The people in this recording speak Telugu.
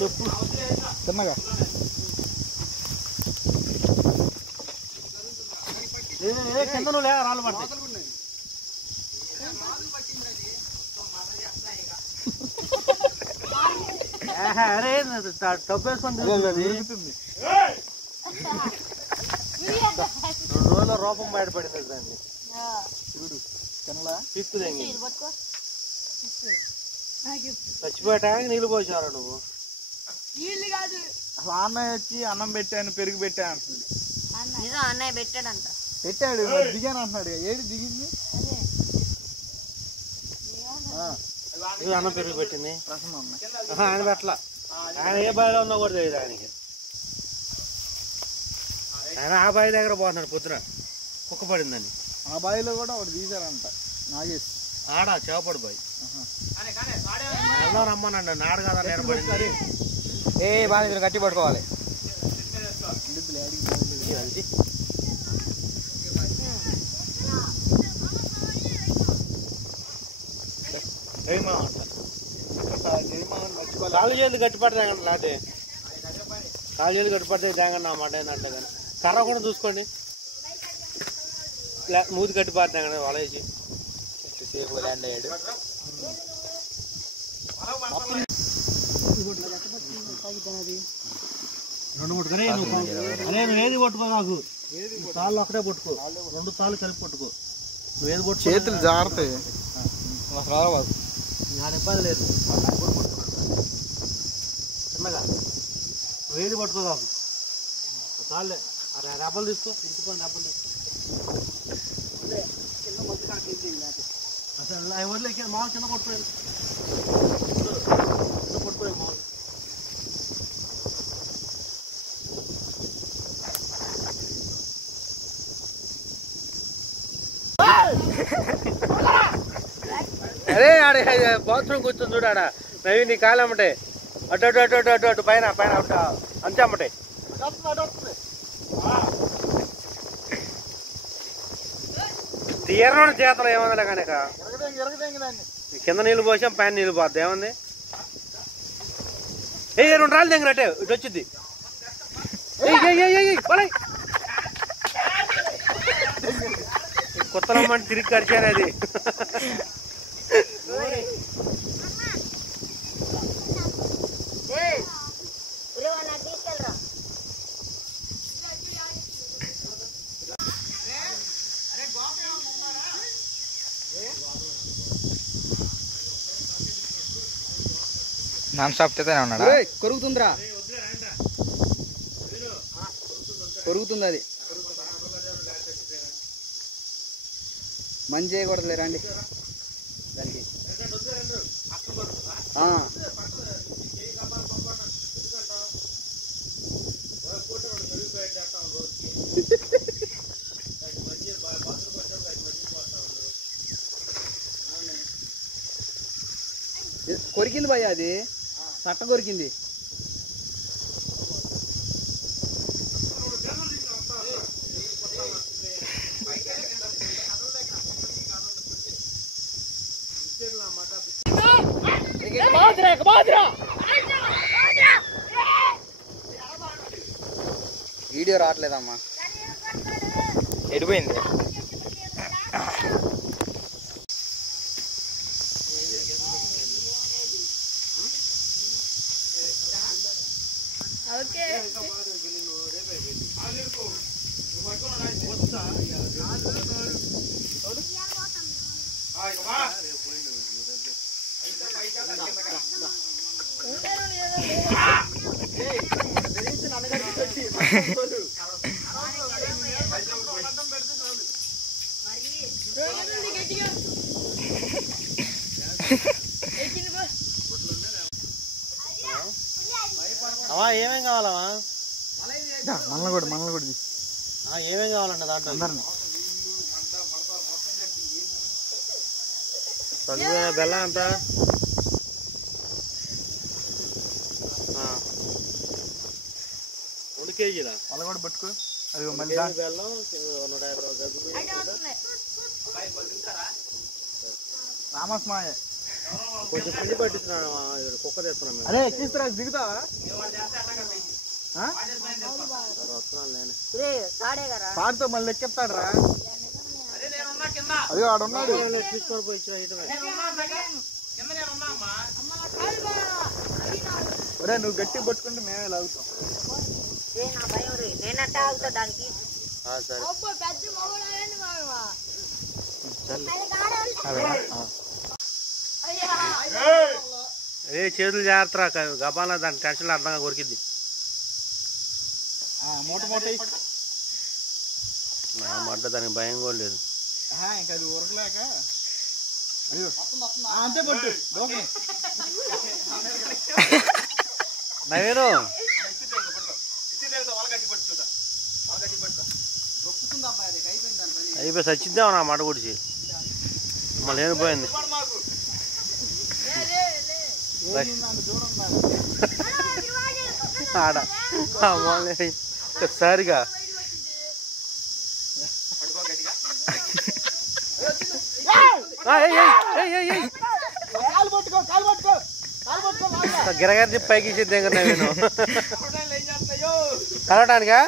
చెప్పు తిన్నగా కింద నువ్వు లేక రాళ్ళు పడతాయి. అరే డబ్బు వేసుకొని తిరుగుతుంది. 2 రోజుల రూపం బయటపడింది దాన్ని. చూడు తినలా పిక్కుదండి. చచ్చిపోయటానికి నీళ్ళు పోసారు నువ్వు. అసలు అన్నయ్య వచ్చి అన్నం పెట్టాను పెరుగు పెట్టా అంటుంది. అన్నయ్య పెట్టాడంట. పెట్టాడు దిగాను అంటున్నాడు. ఏడు దిగింది అన్నం పెరుగు పెట్టింది. ప్రసన్న ఆయన పెట్టలా. ఆయన ఏ బావిలో ఉన్నా కూడా తెలియదు ఆయనకి. ఆయన ఆ బావి దగ్గర పోతున్నాడు. పొద్దున కుక్క పడిందని ఆ బావిలో కూడా ఒకటి తీశారంట. నాగేష్ ఆడ చేపడు బావి. వెళ్దాం రమ్మనండి. నాడు కదా నేను పడింది. ఏ బాగా గట్టి పట్టుకోవాలి. కాలు చేతులు గట్టి పడతాయి కండి. లేకపోతే కాలు చేతులు గట్టి పడితే తేగండి. ఆ మాట ఏంటంటే కానీ కర్ర కూడా చూసుకోండి. మూతి గట్టి పడతాయి కానీ వాళ్ళేసి సేపు ల్యాండ్ అయ్యాడు. నువ్వు ఏది పట్టుకో. నాకు తాళ్ళు ఒక్కటే పట్టుకో. 2 తాళ్ళు కలిపి పట్టుకో. నువ్వేది పట్టుకో. చేతులు జారుతాయి. నా ఇబ్బంది లేదు. చిన్నగా నువ్వేది పట్టుకో. కాకు తాళ్ళే రెబ్బలు తీసుకో. ఇంటిపోయిన రెబ్బలు తీసుకో. అసలు వదిలే మామూలు చిన్న పట్టుకోలేదు. పట్టుకోలేదు మామూలు. అరే ఆడ బాత్రూమ్ కూర్చొని చూడాడ. నవ్వి నీ కాలు అమ్మటే అటు అటు అటు అటు అటు అటు పైన పైన అంతే అమ్మటే. తీరని చేతలు ఏముందిలే కానీ కింద నీళ్ళు పోసాం పైన నీళ్ళు పోద్ది. ఏముంది? 2 రాళ్ళు దగ్గరటే ఇటు వచ్చింది. కొత్తలమ్మని తిరిగి కరిచాను అది. నాన్ స్టాప్ చేతనే ఉన్నాడా? కొరుకుతుందిరా, కొరుకుతుంది అది. మంచి చేయకూడదులే రండి దానికి. కొరికింది భయ్య, అది సట్ట కొరికింది. వీడియో రావట్లేదమ్మా, ఎడిపోయింది. ఏమేం కావాలమ్మా? మనల్ని కూడా ఏమేం కావాలండి దాంట్లో? అందరినీ బెల్లం ఎంత? 2 కేజీలా? వాళ్ళు కూడా పట్టుకో. అది మళ్ళీ బెల్లం 150 రామస్ మాయ కొంచెం పిండి పట్టిస్తున్నాడు కుక్క తెస్తున్నాం అరే ఎక్కిస్తారా దిగుతావా వస్తున్నాను నేను తాడే కదా పాడుతో మళ్ళీ ఎక్కిస్తాడు రా అయ్యో ఆడున్నాడు తీసుకొని పోయి ఇచ్చిన ఒరే నువ్వు గట్టి పట్టుకుంటే మేమే లాగుతాం నా భయం రే నేనంటే ఆగుతా దానికి సరే ఏ చేతులు జాగ్రత్త గబాలా దాని టెన్షన్ అర్థంగా కొరికిద్ది మూట మూట మడ్డ దానికి భయం కూడా లేదు ఇంకా అది ఉరకలేక అయ్యో అంతే పట్టు నవీను అయిపోయి చచ్చిద్దాం నా మట గుడిచి మళ్ళీ ఏమిపోయింది ఆడ సరిగా గిరగరి పైకి ఇచ్చేద్దాం కదా నేను కలవటానికా